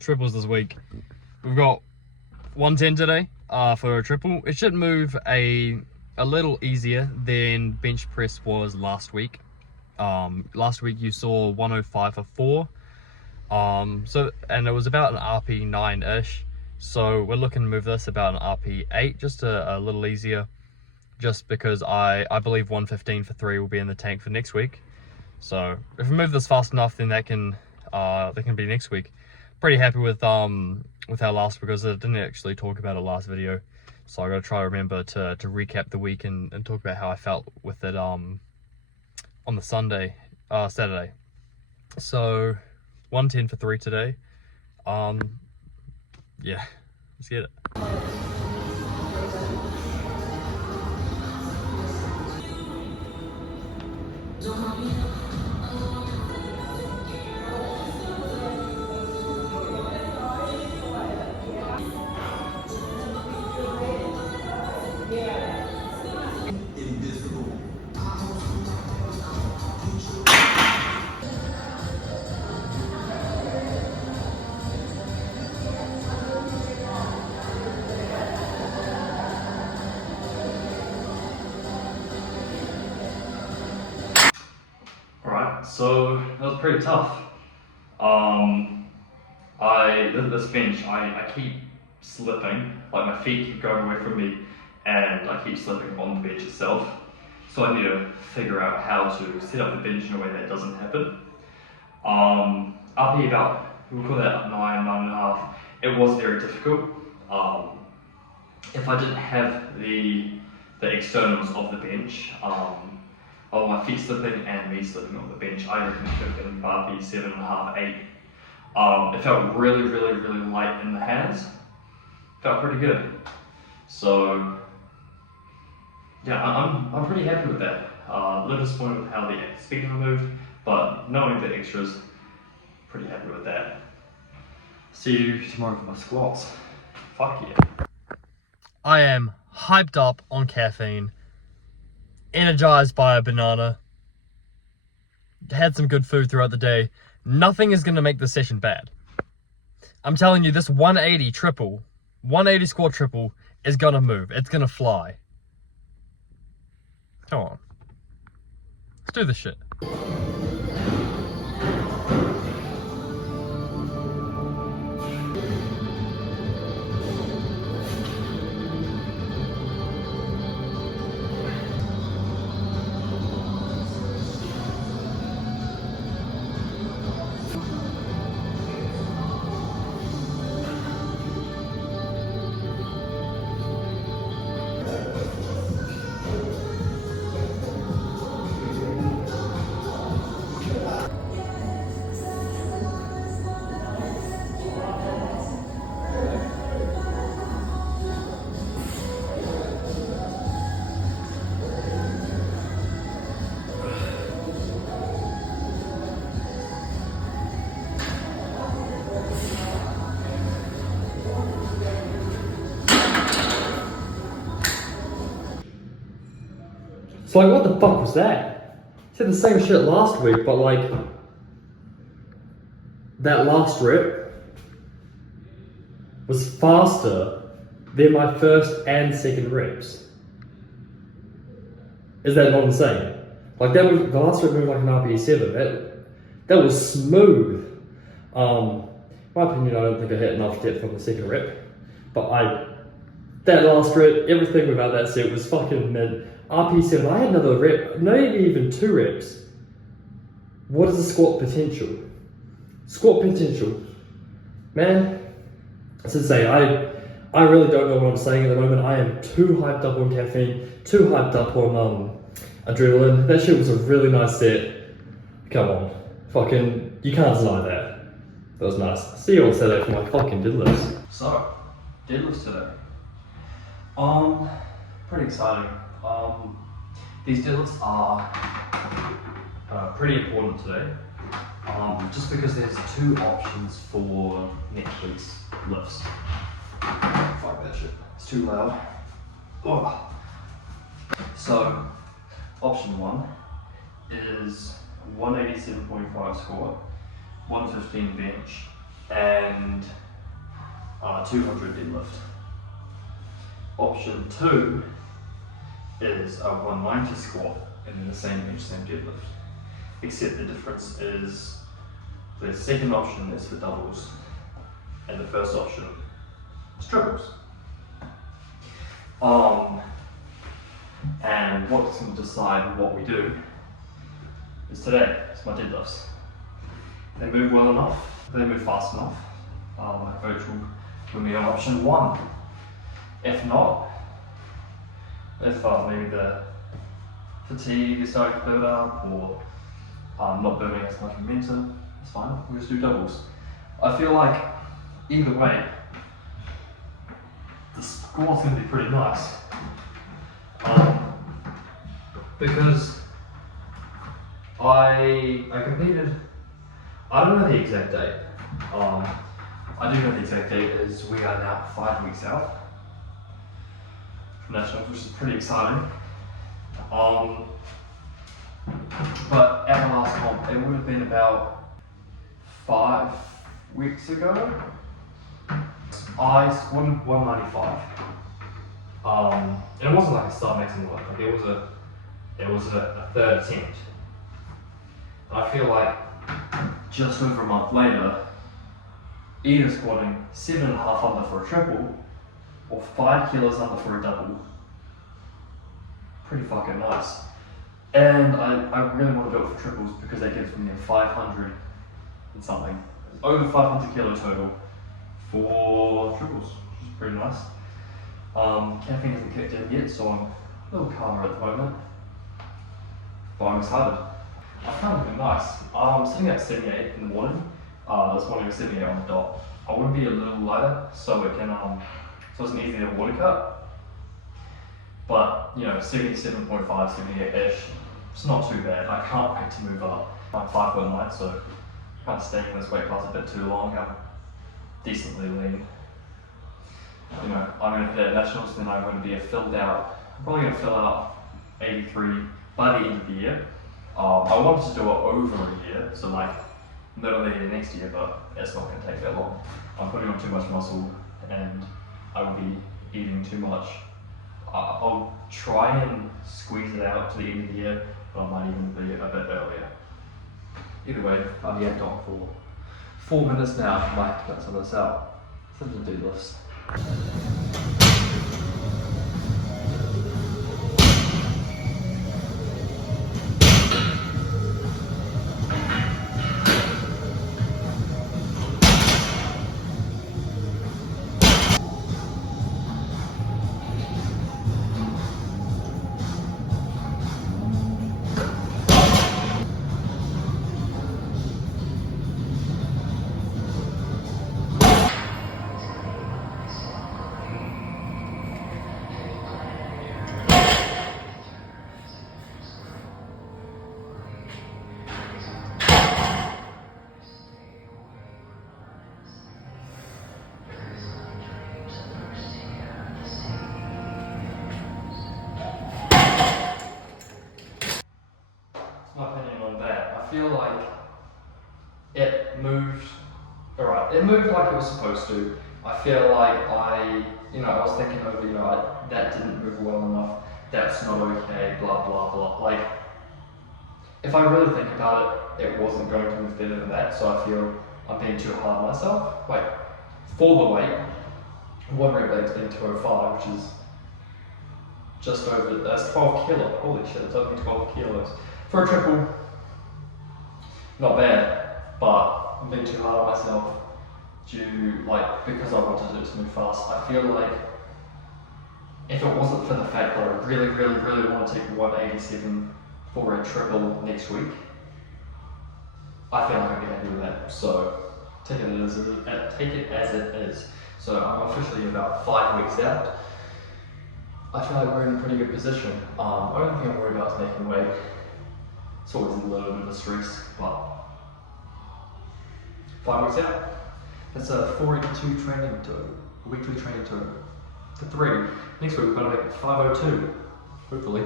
triples this week. We've got 110 today for a triple. It should move a little easier than bench press was last week. Last week you saw 105 for 4. And it was about an RP 9-ish. So we're looking to move this about an RP 8, just a little easier. Just because I believe 115 for 3 will be in the tank for next week. So if we move this fast enough, then that can be next week. Pretty happy with our last, because I didn't actually talk about it last video. So I gotta try to remember to recap the week and talk about how I felt with it on the Saturday. So 110 for 3 today. Yeah, let's get it. So that was pretty tough. This bench, I keep slipping, like my feet keep going away from me, and I keep slipping on the bench itself. So I need to figure out how to set up the bench in a way that doesn't happen. RP about, we'll call that 9.5. It was very difficult. If I didn't have the externals of the bench, of my feet slipping and me slipping on the bench, I reckon it could have been RP 7.5, 8. It felt really light in the hands. Felt pretty good. So yeah, I'm pretty happy with that. A little disappointed with how the speed moved, but knowing the extras, pretty happy with that. See you tomorrow for my squats. Fuck yeah. I am hyped up on caffeine, energized by a banana, had some good food throughout the day. Nothing is going to make this session bad. I'm telling you, this 180 triple, 180 squat triple is going to move. It's going to fly. Come on. Let's do this shit. So like, what the fuck was that? I said the same shit last week, but like, that last rep was faster than my first and second reps. Is that not insane? Like, that was, the last rep moved like an RPE 7. That was smooth. In my opinion, I don't think I hit enough depth on the second rep, but that last rep, everything about that set was fucking mid. RP 7, I had another rep, not even 2 reps. What is the squat potential? Squat potential. Man, it's insane. I really don't know what I'm saying at the moment. I am too hyped up on caffeine, too hyped up on adrenaline. That shit was a really nice set. Come on. Fucking, you can't deny that. That was nice. See you on Saturday for my fucking deadlifts. So, deadlifts today. Pretty exciting. These deadlifts are pretty important today, just because there's 2 options for next week's lifts. Fuck that shit, it's too loud. Oh. So, option 1 is 187.5 squat, 115 bench, and 200 deadlift. Option 2 is a 190 squat and then the same bench, same deadlift. Except the difference is the second option is for doubles and the first option is triples. And what's going to decide what we do is today, it's my deadlifts. If they move well enough, if they move fast enough, my coach will be on option 1. If not, if maybe the fatigue is starting to build up or not building as much momentum, it's fine, we'll just do doubles. I feel like either way, the squat's going to be pretty nice. Because I competed, I don't know the exact date. I do know the exact date is we are now 5 weeks out from Nationals, which is pretty exciting. But at the last comp, it would have been about 5 weeks ago. I squatted 195. And it wasn't like a start maximum work, like it was a third attempt. And I feel like just over a month later, either squatting 7.5 under for a triple or 5 kilos under for a double, pretty fucking nice. And I really want to do it for triples because that gives me a 500 and something, over 500 kilo total for triples, which is pretty nice. Caffeine hasn't kicked in yet, so I'm a little calmer at the moment, but I'm excited. I found it nice. Sitting at 78 in the morning, this morning was 78 on the dot. I want to be a little lighter so it can, so it's an easier water cut. But, you know, 77.5, 78-ish, it's not too bad. I can't wait to move up. I'm 5'9", so kind of staying in this weight class a bit too long. I'm decently lean. You know, I'm going to hit at Nationals, then I'm going to be filled out. I'm probably going to fill out 83 by the end of the year. I wanted to do it over a year, so like middle of the year next year, but it's not going to take that long. I'm putting on too much muscle and I will be eating too much. I'll try and squeeze it out to the end of the year, but I might even be a bit earlier. Either way, I've yanked on for 4 minutes now. I might have to cut some of this out. Something to do this. My opinion on that. I feel like it moved, alright, it moved like it was supposed to. I feel like I was thinking over, that didn't move well enough, that's not okay, blah, blah, blah. Like, if I really think about it, it wasn't going to move better than that, so I feel I'm being too hard on myself. Like, for the weight, one rep leg's being 205, which is just over, that's 12 kilos. Holy shit, it's only 12 kilos. For a triple, not bad, but I'm being too hard on myself because I wanted it to move fast. I feel like if it wasn't for the fact that I really, really, really want to take 187 for a triple next week, I feel like I'd be happy with that. So take it as it is. So I'm officially about 5 weeks out. I feel like we're in a pretty good position. Only thing I'm worried about is making weight. It's always a little bit of a stress, but 5 weeks out. That's a 482 training tour, a weekly training tour. For 3. Next week we've got to make it 502, hopefully.